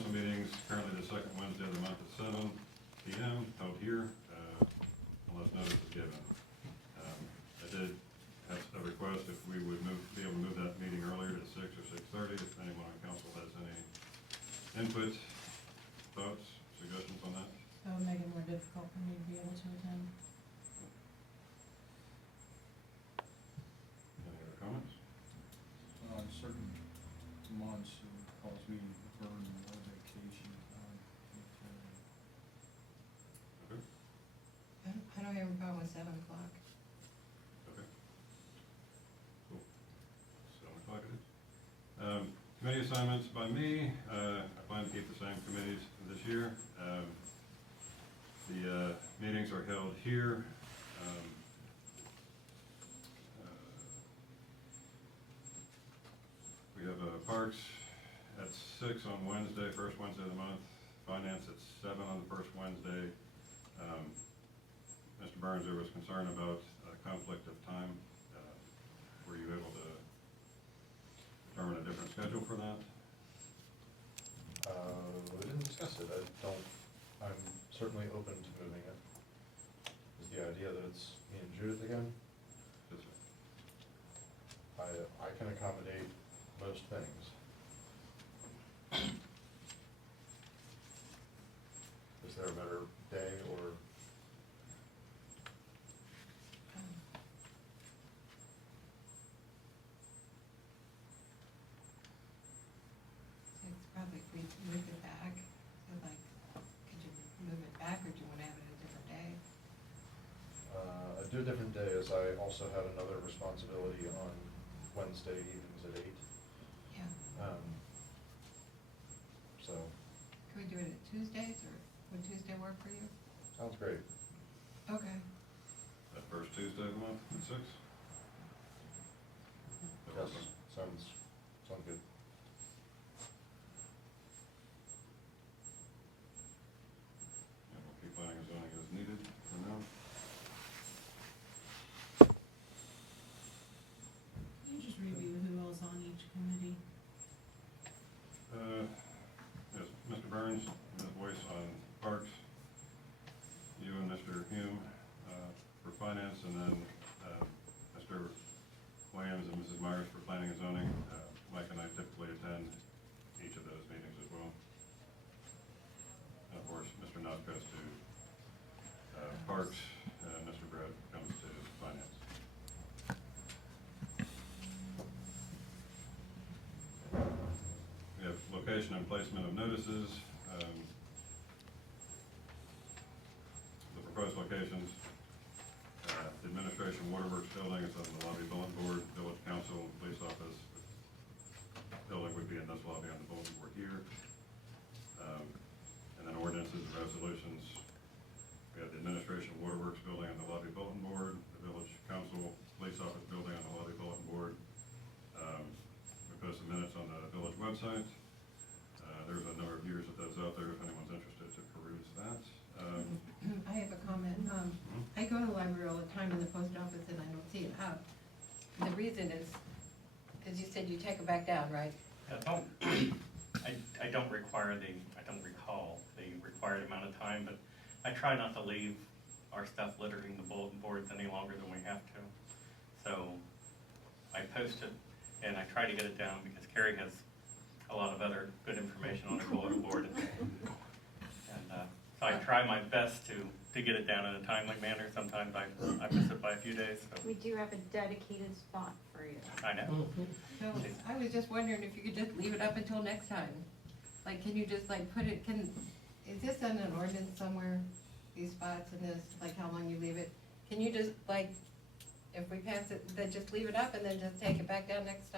council meetings, currently the second Wednesday of the month at 7 p.m. held here, unless notice is given. I did have a request if we would be able to move that meeting earlier to 6 or 6:30, if anyone on council has any input, thoughts, suggestions on that. That would make it more difficult for me to be able to attend. Any other comments? Certain months, because we burn more vacation time. Okay. I don't have a problem with 7 o'clock. Okay. Cool. 7 o'clock it is. Committee assignments by me, I plan to keep the same committees this year. The meetings are held here. We have Parks at 6 on Wednesday, first Wednesday of the month. Finance at 7 on the first Wednesday. Mr. Burns, there was concern about conflict of time. Were you able to determine a different schedule for that? We didn't discuss it. I'm certainly open to moving it. Is the idea that it's me and Judith again? Yes, sir. I can accommodate most things. Is there a better day or? It's probably if we move it back, so like, could you move it back, or do you wanna have it a different day? I do a different day, as I also have another responsibility on Wednesday evenings at 8. Yeah. So, Could we do it at Tuesdays, or would Tuesday work for you? sounds great. Okay. That first Tuesday of the month at 6? Yes, sounds good. And we'll keep planning and zoning as needed for now. Can you just review who else on each committee? Yes, Mr. Burns, Ms. Boyce on Parks, you and Mr. Hume for Finance, and then Mr. Williams and Mrs. Myers for Planning and Zoning. Mike and I typically attend each of those meetings as well. And of course, Mr. Nutt goes to Parks, and Mr. Brett comes to Finance. We have location and placement of notices. The proposed locations, the Administration Waterworks Building is on the lobby bulletin board, Village Council, Police Office. Building would be in this lobby on the bulletin board here. And then ordinances and resolutions. We have the Administration Waterworks Building on the lobby bulletin board, the Village Council, Police Office Building on the lobby bulletin board. We post the minutes on the village website. There's a number of years of those out there if anyone's interested to peruse that. I have a comment. I go to the library all the time in the post office and I don't see it up. The reason is, cause you said you take it back down, right? I don't recall the required amount of time, but I try not to leave our stuff littering the bulletin boards any longer than we have to. So I post it and I try to get it down because Carrie has a lot of other good information on her bulletin board. And so I try my best to get it down in a timely manner. Sometimes I miss it by a few days. So. We do have a dedicated spot for you. I know. So I was just wondering if you could just leave it up until next time. Like, can you just like put it, is this in an ordinance somewhere, these spots and this, like how long you leave it? Can you just like, if we pass it, then just leave it up and then just take it back down next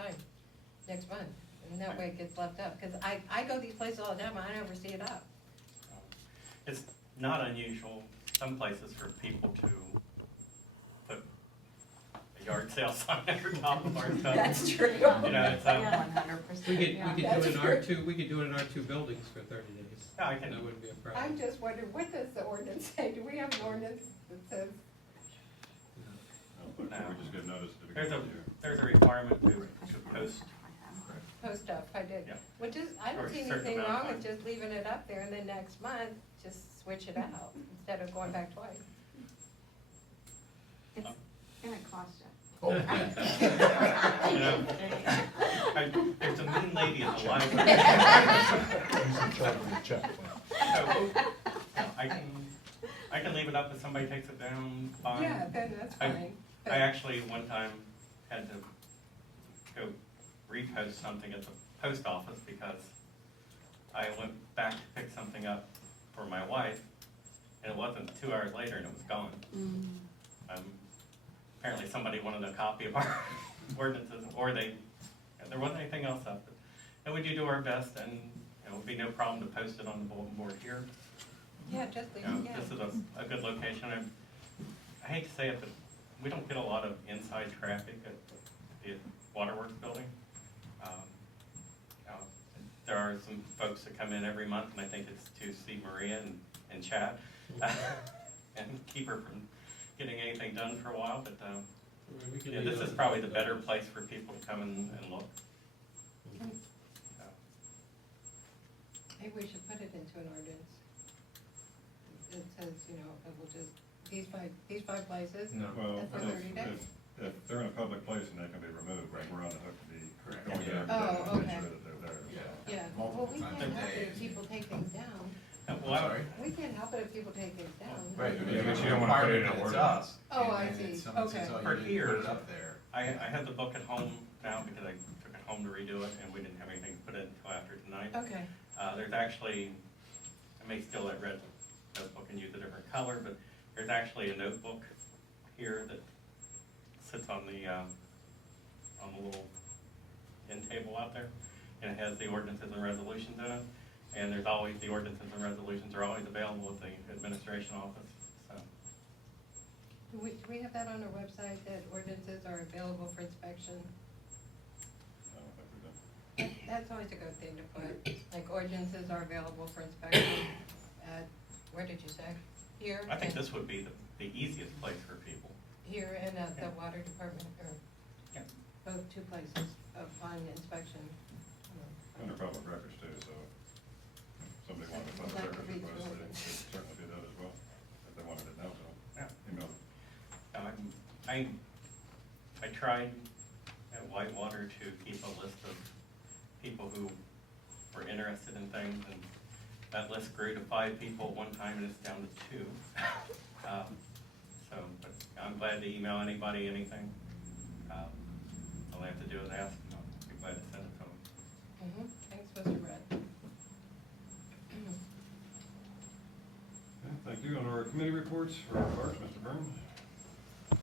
month? And that way it gets left up, cause I go these places all the time, I never see it up. It's not unusual, some places, for people to put a yard sale sign over top of our stuff. That's true. You know, it's, Yeah, 100%. We could do That's it in true. R2, we could do it in R2 buildings for 30 days. Yeah, I can. That wouldn't be a problem. I'm just wondering, what does the ordinance say? Do we have an ordinance that says? Or can we just give notice to the beginning of the year? There's a requirement to post post stuff, I did. Yeah. Which is, I For don't a see certain anything amount of wrong with time. just leaving it up there and then next month, just switch it out instead of going back twice. It's gonna cost you. You know, there's a mean lady at the library. So, I can leave it up if somebody takes it down, fine. Yeah, then that's I- fine. I actually one time had to go repost something at the post office because I went back to pick something up for my wife, and it wasn't 2 hours later and it was gone. Apparently somebody wanted a copy of our ordinances, or there wasn't anything else up. And we do our best, and it would be no problem to post it on the bulletin board here. Yeah, just leave You know, it, yeah. this is a good location. I hate to say it, but we don't get a lot of inside traffic at the Waterworks building. There are some folks that come in every month, and I think it's to see Maria and chat, and keep her from getting anything done for a while, but We can yeah, leave this it is on probably the the better buildings. place for people to come and look. Maybe we should put it into an ordinance. It says, you know, it will just, these five places. No. Well, And for 30 days? if they're in a public place and they can be removed, like we're on the hook to be Correct. going there Oh, every day to make okay. sure that they're there. so. Yeah, well, Multiple we times can't a help day. it if people take things down. Well, I- We can't help it if people take things down. Right, Yeah, but you don't wanna put it in an It's ordinance. us. Oh, and I then see. someone says, Okay. "Oh, For you didn't here. put it up there." I have the book at home now because I took it home to redo it, and we didn't have anything to put in until after tonight. Okay. There's actually, I may steal that red notebook and use a different color, but there's actually a notebook here that sits on the little end table out there, and it has the ordinances and resolutions in it, and there's always, the ordinances and resolutions are always available at the administration office, so. Do we have that on our website, that ordinances are available for inspection? I don't think we do. That's always a good thing to put, like ordinances are available for inspection at, where did you say? Here? I think and- this would be the easiest place for people. Here and at the water department, or Yeah. both two places on inspection. Under public records too, so if somebody wanted a public That could records be request, true. they could certainly do that as well, if they wanted it now, so. Yeah. Email it. I tried at Whitewater to keep a list of people who were interested in things, and that list grew to 5 people at one time, and it's down to 2. But I'm glad to email anybody, anything. All they have to do is ask, and I'll be glad to send it to them. Thanks, Mr. Brett. Okay, thank you. On our committee reports for Parks, Mr. Burns.